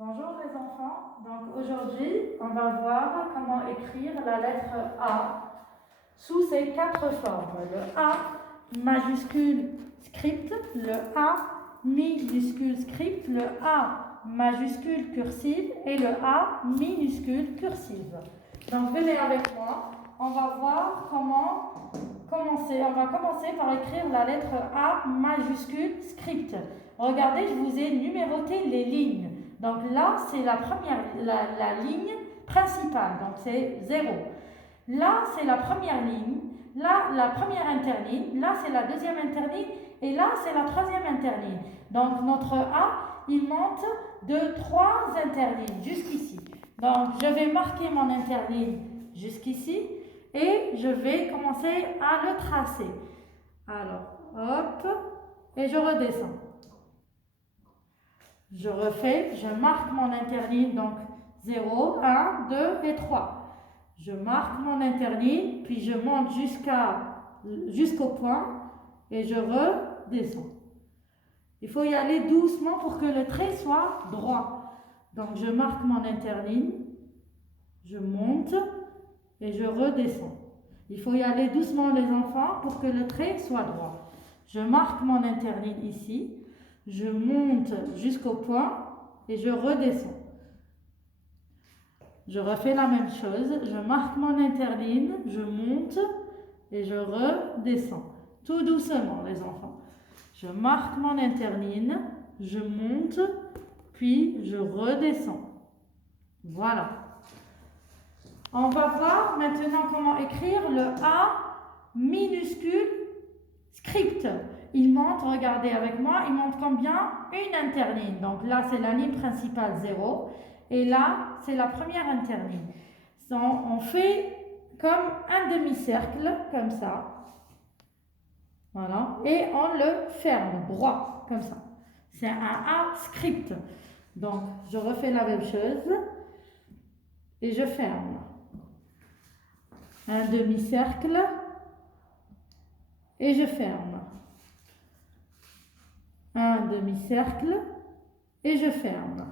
Bonjour les enfants, donc aujourd'hui on va voir comment écrire la lettre A sous ses quatre formes. Le A majuscule script, le A minuscule script, le A majuscule cursive et le A minuscule cursive. Donc venez avec moi, on va voir comment commencer. On va commencer par écrire la lettre A majuscule script. Regardez, je vous ai numéroté les lignes. Donc là, c'est la première, la ligne principale, donc c'est 0. Là, c'est la première ligne. Là, la première interligne. Là, c'est la deuxième interligne. Et là, c'est la troisième interligne. Donc notre A, il monte de 3 interlignes jusqu'ici. Donc je vais marquer mon interligne jusqu'ici et je vais commencer à le tracer. Alors, hop, et je redescends. Je refais, je marque mon interligne, donc 0, 1, 2 et 3. Je marque mon interligne, puis je monte jusqu'au point et je redescends. Il faut y aller doucement pour que le trait soit droit. Donc je marque mon interligne, je monte et je redescends. Il faut y aller doucement les enfants pour que le trait soit droit. Je marque mon interligne ici. Je monte jusqu'au point et je redescends. Je refais la même chose. Je marque mon interligne, je monte et je redescends. Tout doucement, les enfants. Je marque mon interligne, je monte, puis je redescends. Voilà. On va voir maintenant comment écrire le A minuscule script. Il monte, regardez avec moi, il monte combien? Une interligne. Donc là, c'est la ligne principale 0. Et là, c'est la première interligne. On fait comme un demi-cercle, comme ça. Voilà. Et on le ferme, droit, comme ça. C'est un A script. Donc, je refais la même chose. Et je ferme. Un demi-cercle. Et je ferme. Un demi-cercle et je ferme.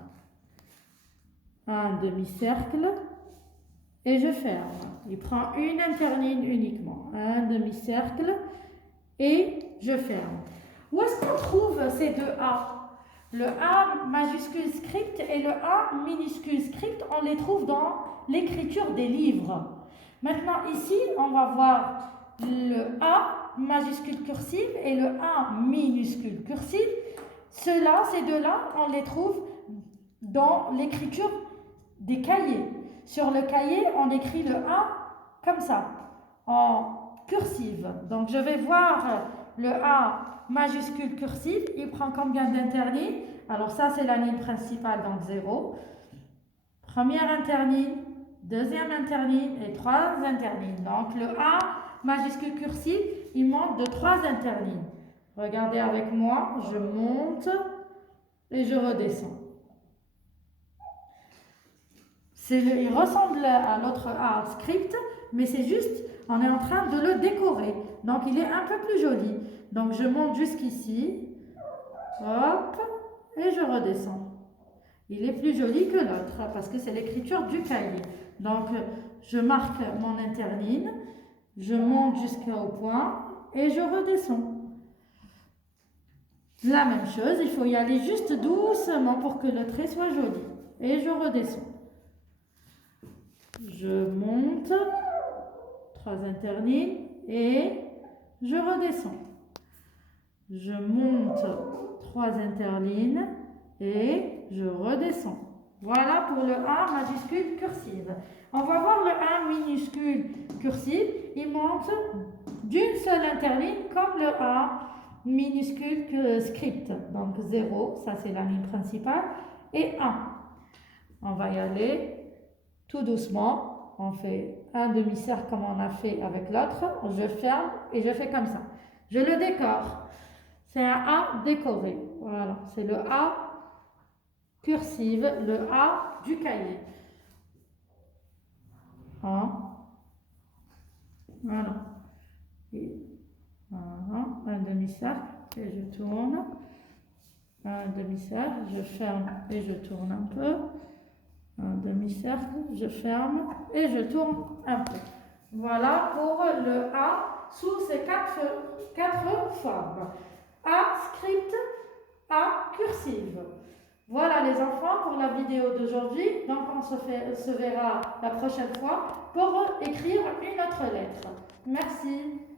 Un demi-cercle et je ferme. Il prend une interligne uniquement. Un demi-cercle et je ferme. Où est-ce qu'on trouve ces deux A? Le A majuscule script et le A minuscule script, on les trouve dans l'écriture des livres. Maintenant ici, on va voir le A majuscule cursive et le A minuscule cursive. Ces deux-là, on les trouve dans l'écriture des cahiers. Sur le cahier, on écrit le A comme ça, en cursive. Donc je vais voir le A majuscule cursive. Il prend combien d'interlignes? Alors ça, c'est la ligne principale, donc 0. Première interligne, deuxième interligne et 3 interlignes. Donc le A majuscule cursive, il monte de 3 interlignes. Regardez avec moi, je monte et je redescends. Il ressemble à l'autre A script, mais c'est juste, on est en train de le décorer. Donc il est un peu plus joli. Donc je monte jusqu'ici, hop, et je redescends. Il est plus joli que l'autre parce que c'est l'écriture du cahier. Donc je marque mon interligne, je monte jusqu'au point et je redescends. La même chose, il faut y aller juste doucement pour que le trait soit joli. Et je redescends. Je monte, 3 interlignes et je redescends. Je monte 3 interlignes et je redescends. Voilà pour le A majuscule cursive. On va voir le A minuscule cursive. Il monte d'une seule interligne comme le A minuscule script. Donc 0, ça c'est la ligne principale, et 1. On va y aller tout doucement. On fait un demi-cercle comme on a fait avec l'autre. Je ferme et je fais comme ça. Je le décore. C'est un A décoré. Voilà, c'est le A cursive, le A du cahier. Voilà. Et voilà, un demi-cercle et je tourne. un demi-cercle, je ferme et je tourne un peu. Un demi-cercle, je ferme et je tourne un peu. Voilà pour le A sous ces quatre formes. A script, A cursive. Voilà les enfants pour la vidéo d'aujourd'hui. Donc on se verra la prochaine fois pour écrire une autre lettre. Merci.